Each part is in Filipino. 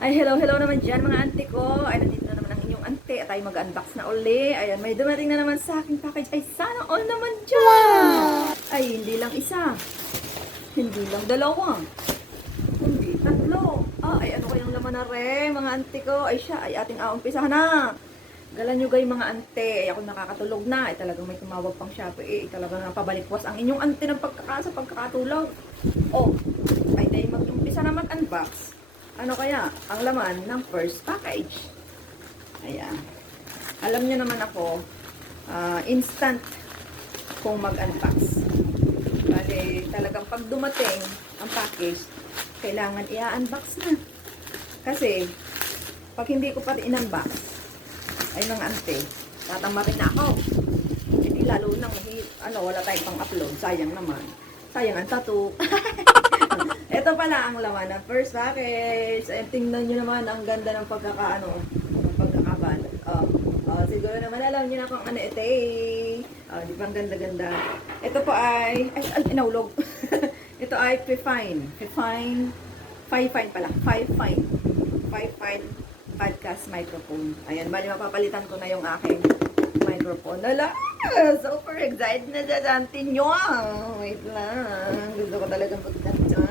Ay, hello naman dyan mga auntie ko. Ay, nandito na naman ang inyong auntie. At tayo mag-unbox na uli. Ayan, may dumating na naman sa aking package. Ay, sana all naman dyan. Wow! Ay, hindi lang isa. Hindi lang dalawa. Hindi tatlo. Ay, ano kayang laman na rin, mga auntie ko. Ay, siya, ay ating aumpisahan na. Galan nyo gay mga ante. Ay, ako nakakatulog na. Ay, talagang may tumawag pang Shopee. Ay, talagang napabalikwas ang inyong ante ng pagkakatulog. Oh, ay, tayo mag-umpisa na mag-unbox. Ano kaya ang laman ng first package? Ayan. Alam niyo naman ako, instant kung mag-unbox. Bale, talagang pag dumating ang package, kailangan i-unbox na. Kasi, pag hindi ko pa in-unbox, ay mga ante, tatamarin na ako. Hindi lalo nang wala tayong pang-upload. Sayang naman. Sayang ang tattoo. Ito pala ang laman ng first package. Ay, tingnan nyo naman ang ganda ng pagkakabal. Siguro naman alam nyo na kung ano ito eh. Di ba ang ganda-ganda? Ito po ay inaulog. Ito ay Fifine podcast microphone. Ayan, bali mapapalitan ko na yung aking microphone. Lala, super excited na dyan nyo. Wait lang. Gusto ko talagang pagkakita.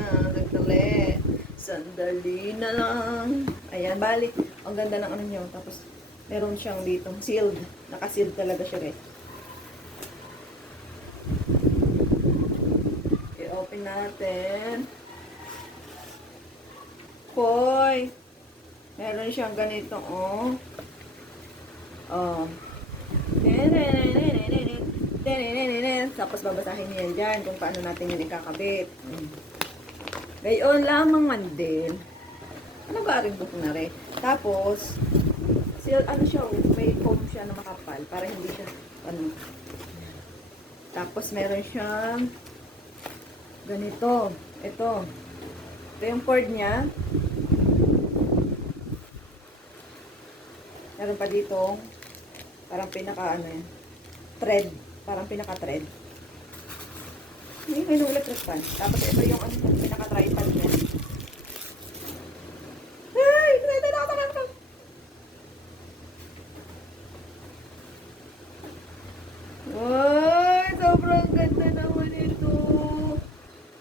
Sandali na lang. Ayan, bali. Ang ganda ng ano nyo. Tapos, meron siyang dito. Sealed. Naka-sealed talaga siya, guys. I-open natin. Hoy! Meron siyang ganito, oh. Oh. Tapos babasahin niya dyan kung paano natin yun ikakabit. Gayon lamang man din. Ano ba rin book na rin? Tapos, ano siya, may foam siya na makapal para hindi siya, Tapos meron siyang ganito. Ito yung cord niya. Meron pa dito parang thread. Parang pinaka-thread. May nulat pan. Tapos ito yung pinaka-tripod niya. Ay! Excited ako! Ay! Sobrang ganda naman ito.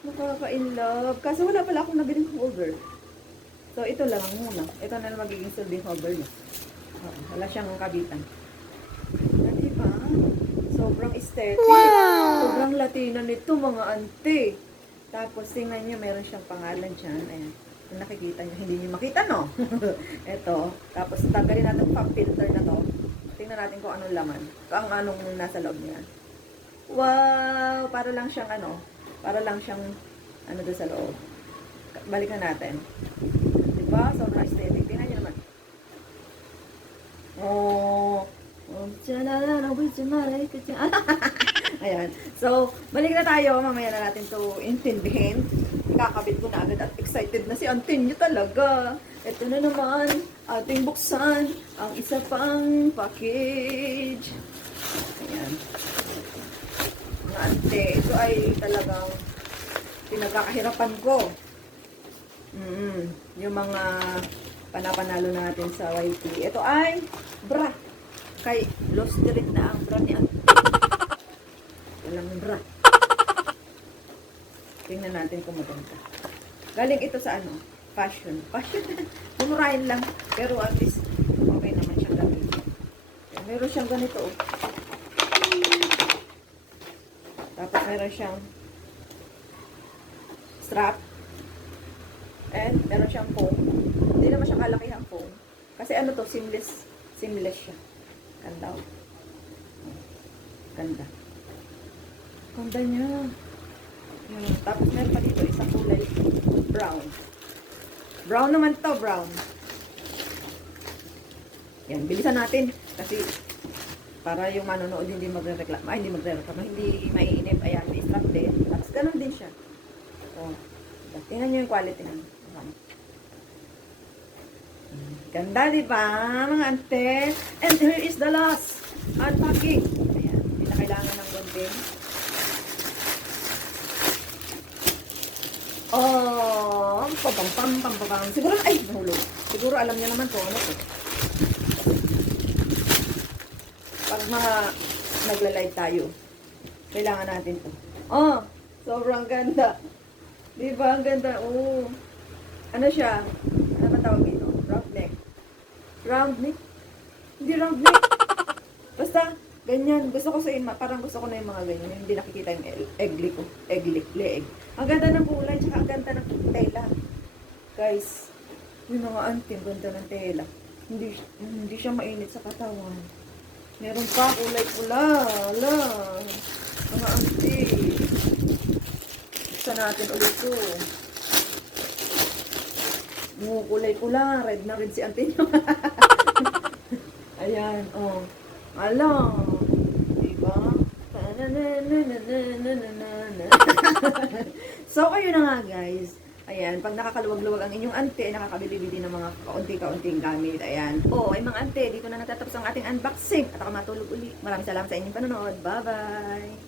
Nakaka-inlove. Kaso wala pala akong nabiling holder. So, ito lang muna. Ito na lang magiging silbing holder niya. Wala siyang kabitan. Diba? Sobrang aesthetic. Wow! Sobrang Latina nito, mga ante. Tapos, tingnan niyo, meron siyang pangalan dyan. Ayan. Kung nakikita niyo, hindi niyo makita, no? Ito. Tapos, tanggalin natin pang filter na to. Tingnan natin kung anong laman. Kung anong nasa loob niya. Wow! Para lang siyang doon sa loob. Balikan natin. Diba? Sobrang aesthetic. Tingnan niyo naman. Oh! Ayan. So, balik na tayo. Mamaya na natin to intindihin. Kakabit ko na agad at excited na si auntie nyo talaga. Ito na naman, ating buksan ang isa pang package. Ayan. Mga ante, ito ay talagang pinagkakahirapan ko. Yung mga panapanalo natin sa YT. Ito ay bra. Kay lost direct na ang bra ni auntie. Walang bra. Tingnan natin kung maganda. Galing ito sa fashion. Mumurahin lang. Pero at least, okay naman siyang gamitin. Meron siyang ganito. Tapos meron siyang strap. And meron siyang foam. Hindi naman siya kalakihang foam. Kasi seamless siya. Ganda. Ganda. Ganda niya. Tapos meron pa dito isang kulay brown. Brown naman to, brown. Yan, bilisan natin. Kasi para yung manonood hindi magre-reklamo. Hindi maiinip. Ayan, may strap din. Tapos ganun din siya. So, tingnan nyo yung quality ng ganda, di ba, mga ante? And here is the last unpacking. Ayan, hindi na kailangan ng gunting. Oh, Pam, pam, pam, pam, pam, pam, pam. Siguro, ay, nahulog. Siguro alam niya naman kung ano to. Pag mga nagla-live tayo, kailangan natin to. Oh, sobrang ganda. Di ba? Ang ganda. Oh. Ano siya? Ano ba tawag dito? Round neck. Round neck? Hindi round neck. Basta, ganyan. Gusto ko sa parang gusto ko na yung mga ganyan. Yung hindi nakikita yung leeg. Ang ganda ng kulay, tsaka ang ganda ng tela. Guys, yung mga auntie, ang ganda ng tela. Hindi siya mainit sa katawan. Meron pa kulay pula. Ala. Mga auntie. Buksan natin ulit ito. Kulay pula. Red na red si auntie nyo. Ayan, oh. Ala. Diba? So, ayun na nga, guys. Ayan, pag nakakaluwag-luwag ang inyong ante, ay nakakabili-bili ng mga kaunti-kaunting gamit. Ayan. Oh, ay mga ante, dito na natatapos ang ating unboxing. At ako matulog uli. Maraming salamat sa inyong panonood. Bye-bye!